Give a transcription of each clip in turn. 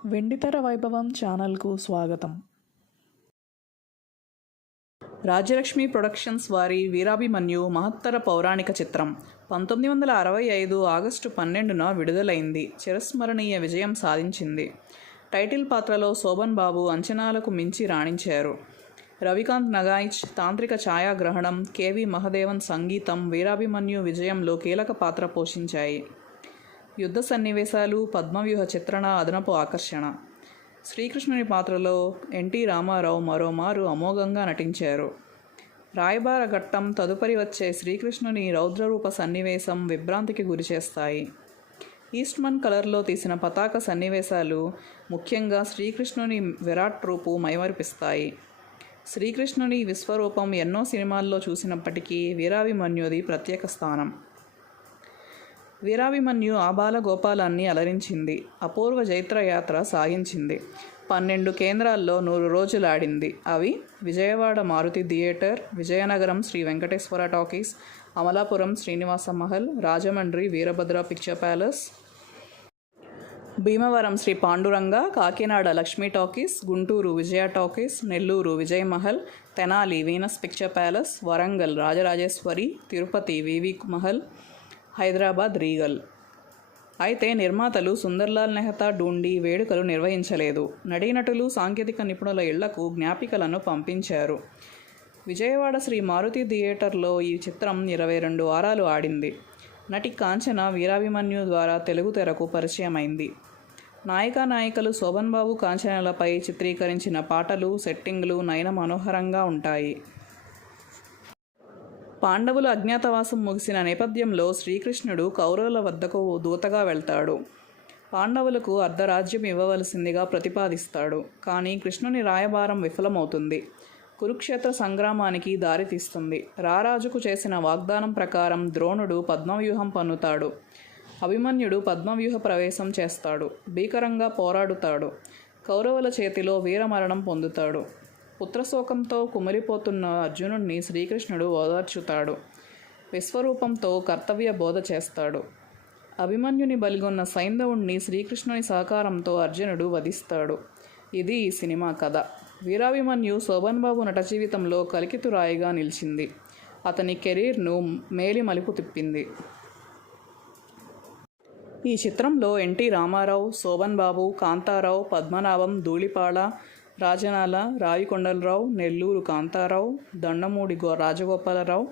వెండితెర వైభవం ఛానల్కు స్వాగతం. రాజ్యలక్ష్మి ప్రొడక్షన్స్ వారి వీరాభిమన్యు మహత్తర పౌరాణిక చిత్రం 1965 ఆగస్టు 12న విడుదలైంది. చిరస్మరణీయ విజయం సాధించింది. టైటిల్ పాత్రలో శోభన్ బాబు అంచనాలకు మించి రాణించారు. రవికాంత్ నగాయిచ్ తాంత్రిక ఛాయాగ్రహణం, కేవి మహదేవన్ సంగీతం వీరాభిమన్యు విజయంలో కీలక పాత్ర పోషించాయి. యుద్ధ సన్నివేశాలు, పద్మవ్యూహ చిత్రణ అదనపు ఆకర్షణ. శ్రీకృష్ణుని పాత్రలో ఎన్టీ రామారావు మరోమారు అమోఘంగా నటించారు. రాయబార ఘట్టం, తదుపరి వచ్చే శ్రీకృష్ణుని రౌద్రరూప సన్నివేశం విభ్రాంతికి గురిచేస్తాయి. ఈస్ట్మన్ కలర్లో తీసిన పతాక సన్నివేశాలు ముఖ్యంగా శ్రీకృష్ణుని విరాట్ రూపు మైమరిపిస్తాయి. శ్రీకృష్ణుని విశ్వరూపం ఎన్నో సినిమాల్లో చూసినప్పటికీ వీరాభిమన్యుది ప్రత్యేక స్థానం. వీరాభిమన్యు ఆబాల గోపాలాన్ని అలరించింది. అపూర్వ జైత్రయాత్ర సాగించింది. 12 కేంద్రాల్లో 100 రోజులు ఆడింది. అవి Vijayawada Maruti theatre, Vizianagaram Sri Venkateswara talkies, Amalapuram Srinivasa Mahal, Rajahmundry Veerabhadra picture palace, Bhimavaram Sri Panduranga, Kakinada Lakshmi talkies, Guntur Vijaya talkies, Nellore Vijay Mahal, Tenali Venus picture palace, Warangal Rajarajeshwari, Tirupati V V Mahal, Hyderabad Regal. అయితే నిర్మాతలు సుందర్లాల్ నెహ్తా డూండి వేడుకలు నిర్వహించలేదు. నటీనటులు, సాంకేతిక నిపుణుల ఇళ్లకు జ్ఞాపికలను పంపించారు. విజయవాడ శ్రీ మారుతి థియేటర్లో ఈ చిత్రం 22 వారాలు ఆడింది. నటి కాంచన వీరాభిమన్యు ద్వారా తెలుగు తెరకు పరిచయమైంది. నాయికలు శోభన్ బాబు, కాంచనలపై చిత్రీకరించిన పాటలు, సెట్టింగ్లు నయన మనోహరంగా ఉంటాయి. పాండవులు అజ్ఞాతవాసం ముగిసిన నేపథ్యంలో శ్రీకృష్ణుడు కౌరవుల వద్దకు దూతగా వెళ్తాడు. పాండవులకు అర్ధరాజ్యం ఇవ్వవలసిందిగా ప్రతిపాదిస్తాడు. కానీ కృష్ణుని రాయబారం విఫలమవుతుంది. కురుక్షేత్ర సంగ్రామానికి దారితీస్తుంది. రారాజుకు చేసిన వాగ్దానం ప్రకారం ద్రోణుడు పద్మవ్యూహం పన్నుతాడు. అభిమన్యుడు పద్మవ్యూహ ప్రవేశం చేస్తాడు. భీకరంగా పోరాడుతాడు. కౌరవుల చేతిలో వీరమరణం పొందుతాడు. పుత్రశోకంతో కుమిలిపోతున్న అర్జునుడిని శ్రీకృష్ణుడు ఓదార్చుతాడు. విశ్వరూపంతో కర్తవ్య బోధ చేస్తాడు. అభిమన్యుని బలిగొన్న సైంధవుణ్ణి శ్రీకృష్ణుని సహకారంతో అర్జునుడు వధిస్తాడు. ఇది ఈ సినిమా కథ. వీరాభిమన్యు శోభన్ బాబు నట జీవితంలో కలికితురాయిగా నిలిచింది. అతని కెరీర్ను మేలి మలుపు తిప్పింది. ఈ చిత్రంలో ఎన్టీ రామారావు, శోభన్ బాబు, కాంతారావు, పద్మనాభం, ధూళిపాళ, రాజనాల, రావికొండలరావు, నెల్లూరు కాంతారావు, దండమూడి రాజగోపాలరావు,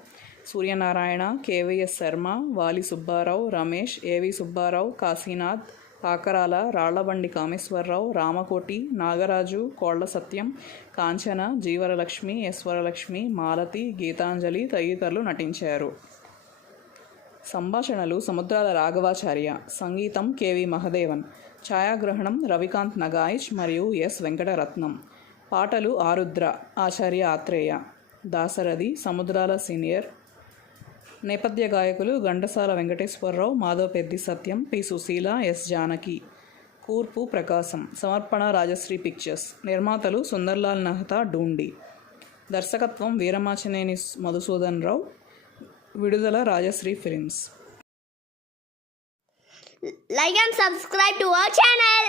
సూర్యనారాయణ, కేవీఎస్ శర్మ, వాలి సుబ్బారావు, రమేష్, ఏవి సుబ్బారావు, కాశీనాథ్, కాకరాల, రాళ్లబండి కామేశ్వరరావు, రామకోటి, నాగరాజు, కోళ్ల సత్యం, కాంచన, జీవరలక్ష్మి, ఈశ్వరలక్ష్మి, మాలతి, గీతాంజలి తదితరులు నటించారు. సంభాషణలు సముద్రాల రాఘవాచార్య, సంగీతం కేవి మహదేవన్, ఛాయాగ్రహణం రవికాంత్ నగాయిచ్ మరియు ఎస్ వెంకటరత్నం, పాటలు ఆరుద్ర, ఆచార్య ఆత్రేయ, దాసరథి, సముద్రాల సీనియర్, నేపథ్య గాయకులు ఘంటసాల వెంకటేశ్వరరావు, మాధవపెద్ది సత్యం, పి సుశీల, ఎస్ జానకి, కూర్పు ప్రకాశం. సమర్పణ రాజశ్రీ పిక్చర్స్. నిర్మాతలు సుందర్లాల్ నెహ్తా డూండి. దర్శకత్వం వీరమాచినేని మధుసూదన్ రావు. విడుదల Rajshri films. Like and subscribe to our channel.